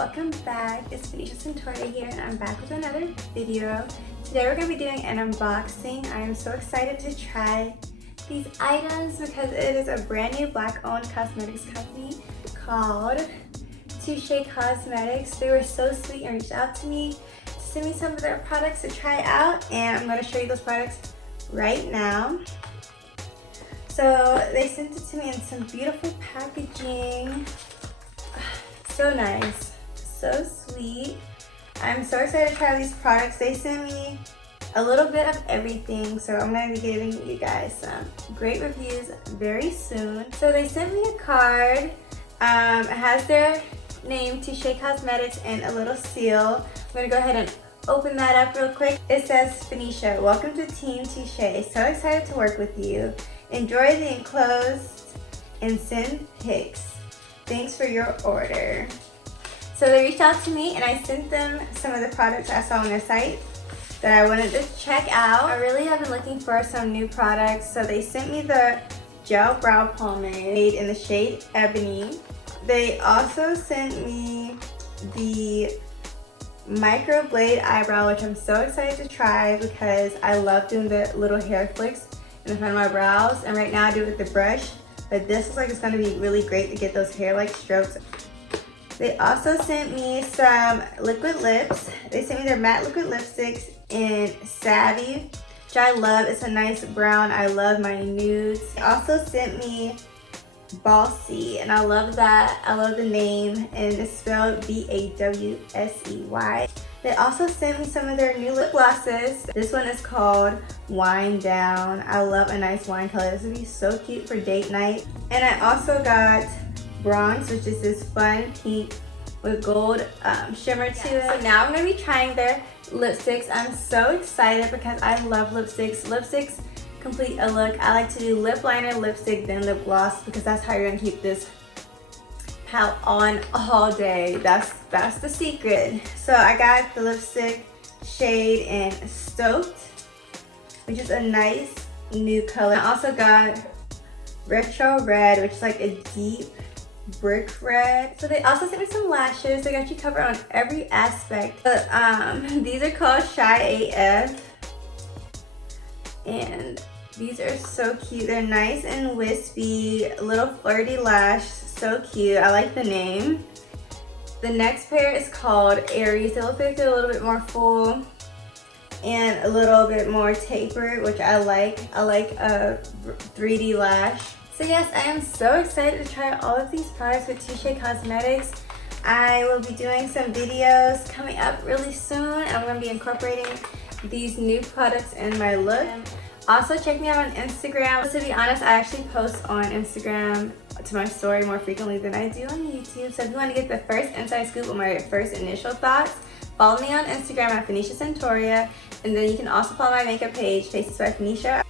welcome back. It's Tucheir here, and I'm back with another video. Today we're going to be doing an unboxing. I am so excited to try these items because it is a brand new black-owned cosmetics company called Tucheir Cosmetics. They were so sweet and reached out to me to send me some of their products to try out, and I'm going to show you those products right now. So they sent it to me in some beautiful packaging. So nice, so sweet. I'm so excited to try these products. They sent me a little bit of everything, so I'm going to be giving you guys some great reviews very soon. So they sent me a card. It has their name, Tucheir Cosmetics, and a little seal. I'm going to go ahead and open that up real quick. It says, Phoenicia, welcome to Team Tucheir. So excited to work with you. Enjoy the enclosed and send pics. Thanks for your order. So they reached out to me and I sent them some of the products I saw on their site that I wanted to check out. I really have been looking for some new products. So they sent me the gel brow pomade in the shade Ebony. They also sent me the Microblade eyebrow, which I'm so excited to try because I love doing the little hair flicks in the front of my brows, and right now I do it with the brush, but this looks like it's going to be really great to get those hair-like strokes. They also sent me some liquid lips. They sent me their matte liquid lipsticks in Savvy, which I love. It's a nice brown. I love my nudes. They also sent me Bawsey, and I love that. I love the name, and it's spelled B-A-W-S-E-Y. They also sent me some of their new lip glosses. This one is called Wine Down. I love a nice wine color. This would be so cute for date night. And I also got Bronx, which is this fun pink with gold shimmer to it. So now I'm going to be trying their lipsticks. I'm so excited because I love lipsticks. Lipsticks complete a look. I like to do lip liner, lipstick, then lip gloss because that's how you're going to keep this palette on all day. That's the secret. So I got the lipstick shade in Stoked, which is a nice new color. I also got Retro Red, which is like a deep brick red. So they also sent me some lashes. They got you covered on every aspect. But, these are called Shy AF, and these are so cute. They're nice and wispy, a little flirty lash. So cute. I like the name. The next pair is called Aries. They look like they're a little bit more full and a little bit more tapered, which I like. I like a 3D lash. So yes, I am so excited to try all of these products with Tucheir Cosmetics. I will be doing some videos coming up really soon. I'm going to be incorporating these new products in my look. Also, check me out on Instagram. To be honest, I actually post on Instagram to my story more frequently than I do on YouTube. So if you want to get the first inside scoop on my first initial thoughts, follow me on Instagram at Tucheir, and then you can also follow my makeup page, Faces by Phoenicia.